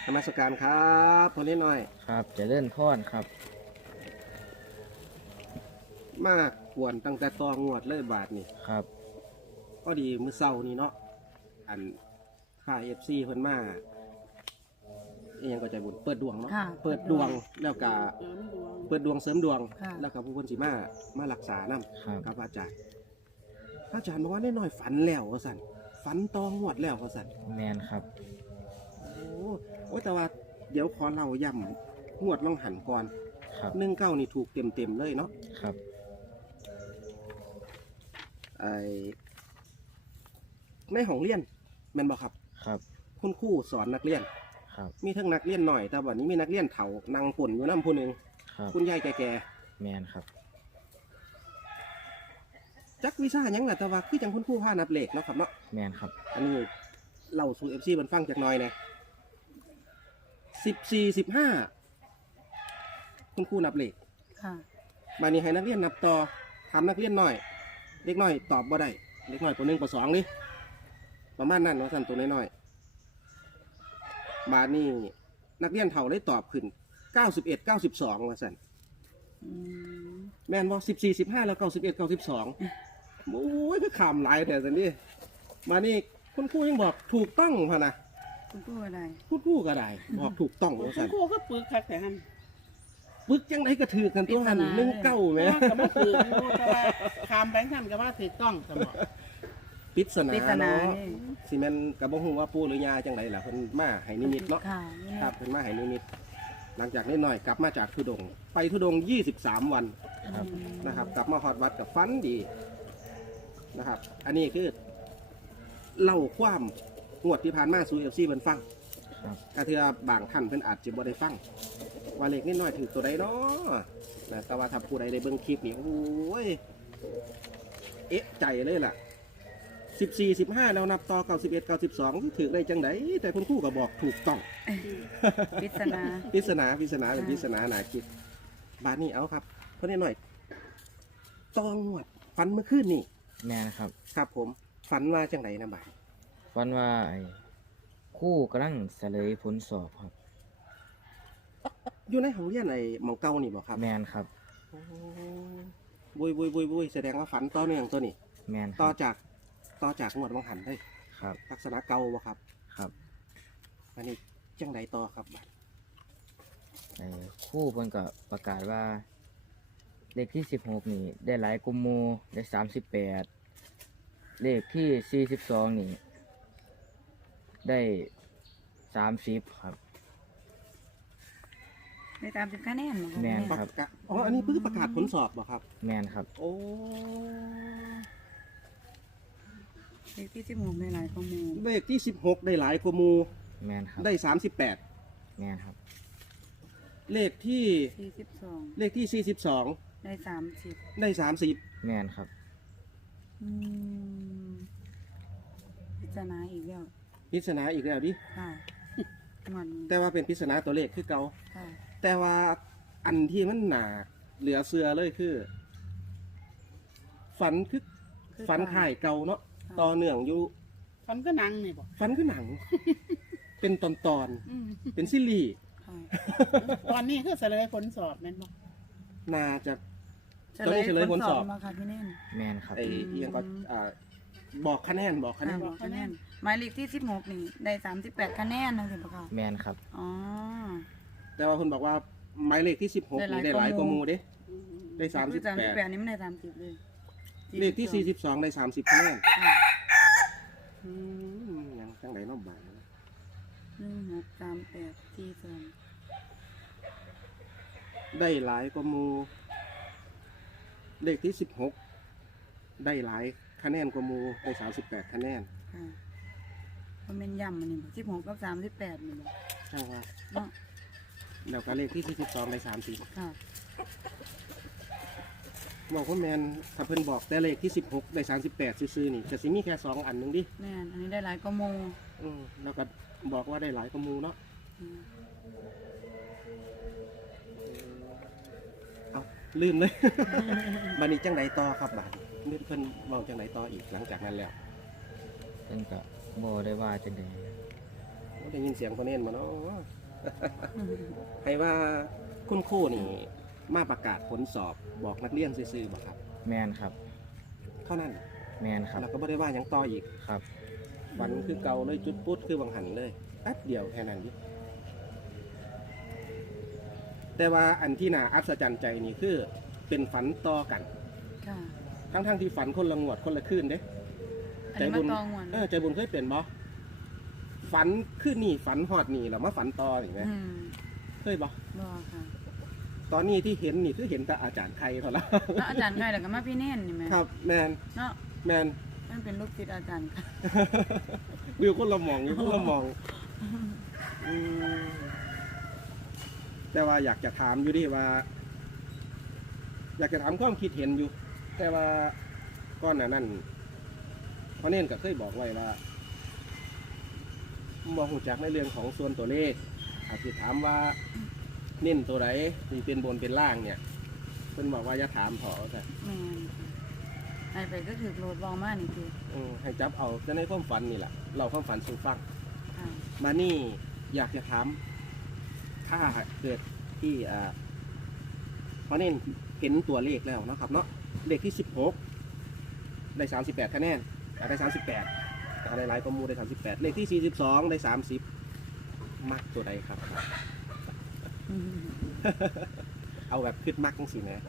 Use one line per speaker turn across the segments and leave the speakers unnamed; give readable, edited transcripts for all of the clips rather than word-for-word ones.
นมัสการครับพอนิดหน่อย
ครับเจะเลื่อนพรครับ
มากกวนตั้งแต่ตองวดเลยบาทนี่
ครับ
ก็ดีมือเศร้านี่เนาะอันค่าFCเพิ่นมาเอียงก็ใจบุญเปิดดวงเนาะ
ค่ะ
เปิดดวงแล้วก็เปิดดวงเสริมดวง
ค่ะ
แล้วก็ผู้คนสิมารักษานำ
ครับ
กับอาจารย์บอกว่านิดหน่อยฝันแล้วว่าซั่นฝันตองวดแล้วว่าซั่น
แมนครับ
โอ้แต่ว่าเดี๋ยวขอเล่าย่ำงวดลองหันก่อน
ครับ
19นี่ถูกเต็มเลยเนาะ
ครับ
ไอ้ในห้องเรียนแม่นบ่ครับ
ครับ
คุณครูสอนนักเรียน
ครับ
มีทั้งนักเรียนหน่อยแต่วันนี้มีนักเรียนเฒ่านั่งป่นอยู่น้ำผู้หนึ่ง
ครับ
คุณยายแก่
แมนครับ
ๆจักวิชาหยังล่ะแต่ว่าคือจังคุณครูพานับเลขเนาะครับเนาะ
แมนครับ
อันนี้เล่าสู่ FC มันฟังจักหน่อยนะ14 15คุณครูนับเลข
ค่ะ
มานี่ให้นักเรียนนับต่อถามนักเรียนหน่อยเด็กน้อยตอบบ่ได้เด็กน้อยป .1 ป .2 นี่ประมาณนั้นว่าสั่นตัวน้อยๆบาดนี้นักเรียนเฒ่าได้ตอบขึ้น91 92ว่าสั่น
อืม
แม่นบ่14 15แล้ว91 92โอ้ยคือขำหลายแต่ซั่นนี่มานี่คุณครูยังบอกถูกต้องพะนะ
คุณพูดอะไร
คุณครูก็ได้บอกถูกต้องว่า
คุ
สั่
ณ
น
ครูก็ปึกคักแต่หัน
ปึกจังไดก็ถือกันตัวหัน19แหม
ว่าก็บ่ถือแต่ว่าคามแบงค์ท่านก็ว่าถูกต้องสมอง
ปริศนา
ปริศนา
เนาะ
นี่
สิแม่นก็บ่ฮู้ว่าปู่หรือยาจังไดล่ะเพิ่นมาให้นิมิตเนาะ
ค่ะนี่
ครับเพิ่นมาให้นิมิตหลังจากนิดหน่อยกลับมาจากทุดงค์ไปทุดงค์23 วัน
ครับ
นะครับ กลับมาฮอดวัดกับฟันดีนะครับ อันนี้คือเล่าความงวดที่ผ่านมาสู่ FC เพิ่นฟัง
ครับ
กะเทือบางท่านเพิ่นอาจจะบ่ได้ฟังว่าเลขนิดหน่อยถือตัวใดเนาะนะแต่ว่าถ้าผู้ใดได้เบิ่งคลิปนี่โอ้ยเอ๊ะใจเลยล่ะ14 15แล้วนับต่อ91 92ถือได้จังไดแต่คุณครูก็บอกถูกต้อง
ปริศนา
ปริศนาเป็นปริศนาหนาคิดบาทนี้เอาครับเพราะนิดหน่อยตองหวดฝันเมื่อคืนนี่
แมนครับ
ครับผมฝันว่าจังไดนะบาท
ฟันว่าไอ้ครู่กำลังเฉลยผลสอบครับ
อยู่ในห้องเรียนไอ้หมองเก่านี่บอกครับ
แมนครับ
โอ้บุยแสดงว่าฝันต่อเนื่องตัวนี้
แมนค
ต่
รั
อบ จากงวดวังหันได้
ครับ
ลักษณะเก่าบ่ครับ
ครับ
อันนี้จังไดต่อครับบาท
ไอ้ครู่เพิ่นก็ประกาศว่า เลขที่16นี่ได้หลายกว่าหมู่ได้38เลขที่42นี่ได้30ครับ
ในตาม10คะแนนเหรอคะ
แม่น
ประ
ครับ
กาศอ๋ออันนี้เพิ่งประกาศผลสอบบ่ครับ
แมนครับ
โอ้
เลขที่16ในหลายข้อมูล
เลขที่16ได้หลายกว่าหมู่
แมนครับ
ได้38
แมนครับ
เลขที่
42
เลขที่42
ได้30
ได้30
แมนครับ
อืมปริศนาอีกแล้ว
ปริศนาอีกแล้วดิ
ค่ะมัน
แต่ว่าเป็นปริศนาตัวเลขคือเก่า
ค่ะ
แต่ว่าอันที่มันหนาเหลือเสือเลยคือ ฝันคือฝันข่ายเก่าเนาะต่อเนื่องอยู่
ฟันก็นังนี่บอก
ฝันคือหนัง เป็นตอน
อืม
ๆเป็นซีรีส์
ค่ะ
ตอนนี้คือเสลยผลสอบแม่นบอก
น่าจะ
เฉ
ตอนนี้เฉลยผลสอบ
มาค่ะพี่เน่น
แมนครับ
ไอ้เอียงก็บอกคะแนนบอกคะแนน
บอกคะแนนหมายเลขที่16นี่ได้38คะแนนนะสิบ่ค่ะ
แมนครับ
อ๋อ
แต่ว่าคุณบอกว่าหมายเลขที่16นี่ได้หลายกว่าหมูเด้ได้
คือ
38
นี่ไม่ได้30เลย
เลขที่42ได้30คะแนน
ค่ะ
ยังจังไดเนาะบาด
163842
ได้หลายกว่าหมูเลขที่16ได้หลายคะแนนกว่าหมูได้38คะแนน
ค่ะมันเป็นย่ำมันนี่16กับ38นี่บ่
ใช่ว่า
เนาะ
แล้วก็เลขที่42ได้30
ค่ะ
บอกว่าแมนถ้าเพิ่นบอกแต่เลขที่16ได้38ซื่อๆนี่ก็สิมีแค่2อันหนึงดิ
แม่นอันนี้ได้หลายกว่าโม
แล้วก็บอกว่าได้หลายกว่าหมูเนาะ
อืม
เอาลืมเลย บัดนี้จังไดต่อครับบาดนี้เพิ่นเว้าจังไดต่ออีกหลังจากนั้นแล้ว
เพิ่นก็บ่ได้ว่าจังได๋
โอ้ได้ยินเสียงพ่อเน้นมาเนาะ ให้ว่าคุณครูนี่มาประกาศผลสอบบอกนักเรียนซื่อๆบ่ครับ
แมนครับ
เท่านั้น
แมนครับ
แล้วก็ไม่ได้ว่าหยังต่ออีก
ครับ
วันคือเก่าเลยจุดปุ๊ดคือบังหันเลยแป๊บเดียวแค่นั้นดิแต่ว่าอันที่น่าอัศจรรย์ใจนี่คือเป็นฝันต่อกัน
ค่ะ
ทั้งที่ฝันคนละงวดคนละคืนเด้
อันนี้มาตองหวน
ใจบุญเคยเป็นบ่ฝันขึ้นนี่ฝันหอดนี่แล้วมาฝันต่ออีกไหม
อืม
เคยบ่
บ่ค่ะ
ตอนนี้ที่เห็นนี่คือเห็นแต่อาจารย์ใครเท่านั้น
แล้วอาจารย์ไงแล้วก็มาพี่เน่นนี่แม่
ครับแมน
เนาะ
แมน
มันเป็นลูกศิษย์อาจารย์ค่ะ
วิวคนละมองวิวคนละมองอืมแต่ว่าอยากจะถามอยู่ดิว่า อยากจะถามความคิดเห็นอยู่ แต่ว่าก้อนหน้านั้นพ่อเน่นก็เคยบอกไว้ว่าบ่ฮู้จักในเรื่องของส่วนตัวเลขอาจจะถามว่าเน้นตัวไหนที่เป็นบนเป็นล่างเนี่ยเพิ่นบอกว่าอย่าถามเถอะแต่
แม่นค่ะให้ไปก็ถือโหลดบองมานี่คือ
ให้จับเอาจะในความฝันนี่แหละเราความฝันสู่ฟัง
ค่ะ
มานี่อยากจะถามถ้าเกิดที่เพราะเน้นเห็นตัวเลขแล้วเนาะครับเนาะเลขที่16ได้38คะแนนได้38ได้หลายประมูลได้38เลขที่42ได้30มักตัวใดครับ
อืม
เอาแบบขึ้นมักจังสินะ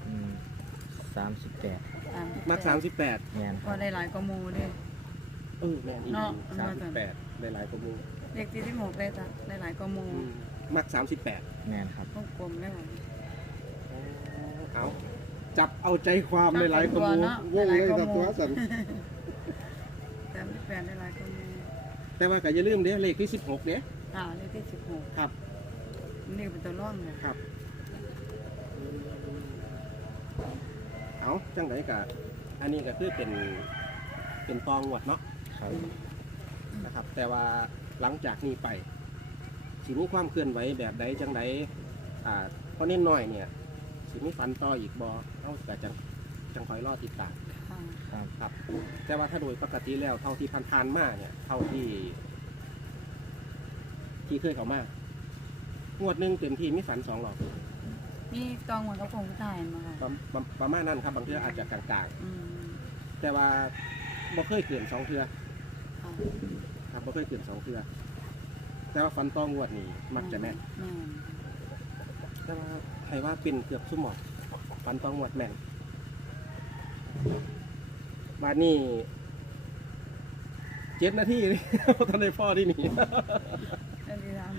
38
มัก38
แมนค
ก็
รับ
ได้หลายกว่าหมู่เด้
แม่นอีก
เนาะ
38ได้หลายประมูล
เลขที่16ได้จ้ะได้หลายกว่าหมู่
มัก38
แมนครับ
วงกลมได้บ่
เอาจับเอาใจความในหลายประมูล
เนาะ
วงเลย
หลายประ
ครับ
มูล
ตัวสัน
แต่ไม่แปลได้หลายกว่าหมู่
แต่ว่าก็อย่าลืมเด้อเลขที่16เด้
ค่ะเลขที่16
ครับ
นี่เป็นตัวร่องเลย
ครับ เอาจังไดกะอันนี้ก็คือเป็นตองวดเนาะ
ครับ
นะครับ แต่ว่าหลังจากนี้ไปสิมีความเคลื่อนไหวแบบใดจังไดเพราะเน้นน้อยเนี่ยสิมีฟันต่ออีกบอเอาแต่จังคอยรอติดตาม
ค่ะ
ครับ
ครับ แต่ว่าถ้าโดยปกติแล้วเท่าที่ผ่านๆมาเนี่ยเท่าที่เคยเขามางวดหนึงเต็มที่มีฝัน2 รอบ
มีตองหวนกับผงถ่ายมาค่ะ
ประมาณนั้นครับบางเทื่ออาจจะกลาง
อืม
ๆแต่ว่าบ่เคยเกิน2 เทื่อ
ค่ะ
ครับบ่เคยเกิน2 เทื่อแต่ว่าฟันต้องงวดนี้มักจะแม่น
แม่น
แต่ว่าให้ว่าเป็นเกือบซุ่มหมดฟันต้องงวดแม่นบาดนี้7 นาทีนี่ ท่านได้พ่อที่นี่
ได้ดีแล้ว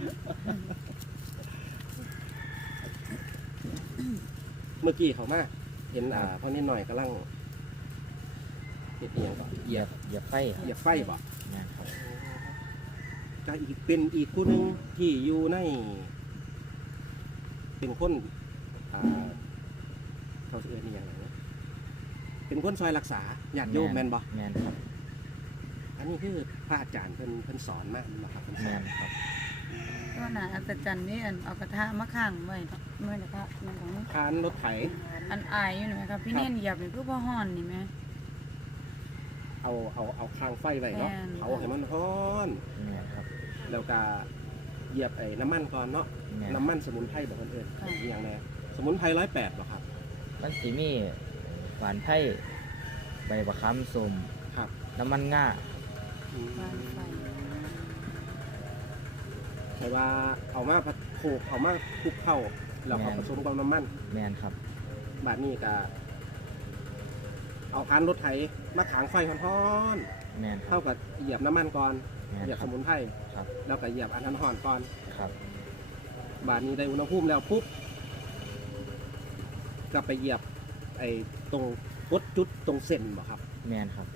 เมื่อกี้เขามาเห็นพ่อนิดหน่อยกำลังเฮ็ดเอียงก่อน
เหยียบไฟครับ
เหยียบไฟบ่
แมนครับ
ก็อีกเป็นอีกผู้หนึงที่อยู่ใน เป็นคนเขาสิเอิ้นอีหยังนะเป็นคนซอยรักษาญาติโยมแม่นบ่
แมนครับ
อันนี้คือพระอาจารย์เพิ่นสอนมากนะครับเพิ่นส
แม
อน
นครับ
ก็น่าอัศจรรย์นี่อันเอากระทะมาข้างไว้เนาะเมื่อนะคะมันของ
คานรถไถ
อันอายอยู่หน่อยครับพี่เน่นเหยียบนี่คือบ่ฮ้อนนี่แม่
เอาคางไฟไว้เนาะ
แม่น
เผาให้มันร้อน
แมนครับ
แล้วก็เหยียบไอ้น้ำมันก่อนเนาะ
แมน
น้ำมันสมุนไพรบอกคนอื่นอหย่างแน่สมุนไพร108บ่ครับ
มันสีมีหวานไผ่ใบมะขามส้ม
ครับ
น้ำมันง่า
บ้านไฟ
ใช่ว่าเอามาผัดโขกเอามาคลุกเข้าแล้วก็ผสมกับน้ำมัน
แมนครับ
บาดนี้ก็เอาคานรถไถมาขางไฟร้อน
แมน
ๆเท่ากับเหยียบน้ำมันก่อน
แมน
เหยียบ
ค
ส
รับ
มุนไพร
ครับ
แล้วก็เหยียบอันนั้นห่อนก่อน
ครับ
บาดนี้ได้อุณหภูมิแล้วปุ๊บก็ไปเหยียบไอ้ตรงกดจุดตรงเส้นบ่ครับ
แมนครับ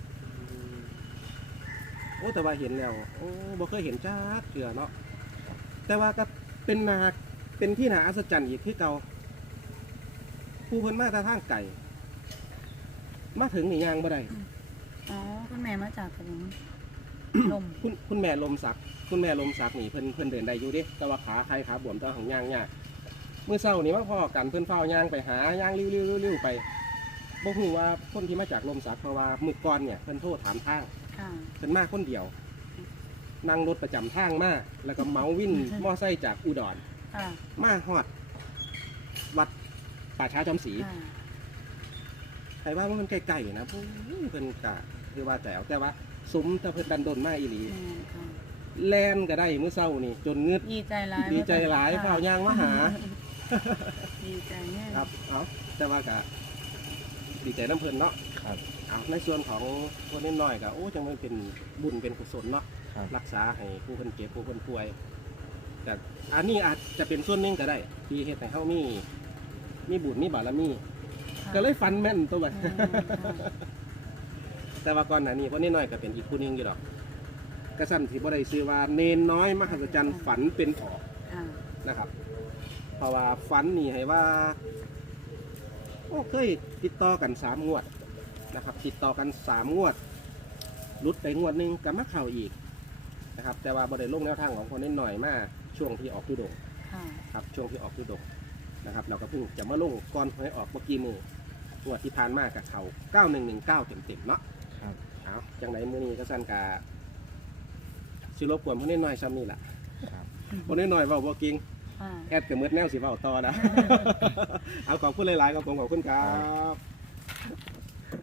โอ้แต่ว่าเห็นแล้วโอ้บ่เคยเห็นจ้าเถื่อเนาะแต่ว่าก็เป็นที่น่าอัศจรรย์อีกที่เก่าผู้เพิ่นมาทางทางไก่มาถึงนี่ยางบ่ได้
อ๋อคุณแม่มาจากกระดิ่งลม
คุณแม่ลมสักคุณแม่ลมสักนี่เพิ่นเดินได้อยู่เดิแต่ว่าขาใครขาบวมตัวของย่างยากเมื่อเช้านี่มาพอกันเพิ่นเฝ้าย่างไปหาย่างริ้วๆไปบ่ฮู้ว่าคนที่มาจากลมสักเพราะว่ามื้อก่อนเนี่ยเพิ่นโทรถามทาง
ค่ะ
เพิ่นมาคนเดียวนั่งรถประจำทางมาแล้วก็เมาวินมอไซค์จากอุดร
ค่ะ
มาฮอดวัดป่าช้าจอมศรี
ค่ะ
ใครว่ามันใกล้ๆนะเพิ่นกะคือว่าแต่ว่าซุ้มแต่เพิ่นดันดนมาอีหลี
แม่นค่ะ
แลนก็ได้มื้อเช้านี่จนงึด
ดีใจหลาย
ดีใจหลายข้าวยางมาหา
ดีใจแน่
ครับเอาแต่ว่ากะดีใจน้ำเพิ่นเนาะ
ครับ
เอาในส่วนของคนนิดหน่อยก็โอ้จังมันเป็นบุญเป็นกุศลเนาะ
ครับ
รักษาให้ผู้คนเจ็บผู้คนป่วยแต่อันนี้อาจจะเป็นส่วนหนึงก็ได้ ที่เฮ็ดให้เฮามีบุญมีบารมี
ค่ะ
ก็เลยฟันแม่นตัวบัด
แม่นค่ะ
แต่ว่าก่อนหน้านี้คนนิดหน่อยก็เป็นอีกผู้หนึงอยู่ดอกกระสั่นที่บ่ได้ชื่อว่าเนนน้อยมหัศจรรย์ฝันเป็นผอก
ค่ะ
นะครับ เพราะว่าฝันนี่ให้ว่าโอ้เคยติดต่อกัน3 งวดนะครับ ติดต่อกัน3 งวดหลุดไปงวดหนึงก็มาเข้าอีกนะครับ แต่ว่าบ่ได้ลงแนวทางของคนนิดหน่อยมาช่วงที่ออกทุดงค์
ค่ะ
ครับช่วงที่ออกทุดงค์นะครับ เราก็เพิ่งจะมาลงก่อนให้ออกเมื่อกี้มืองวดที่ผ่านมากับเขา9119เต็มๆเนาะ
ครับ
เอาจังไหนมื้อนี้ก็สั่นกาสิรบกวนคนนิดหน่อยซ้ำนี่ล่ะ
ครับ
คนนิดหน่อยเว้าบ่เก่ง
ค่ะ
แอดกับมืดแนวสิเว้าต่อนะ เอาขอบคุณหลายๆครับผมขอบคุณครับ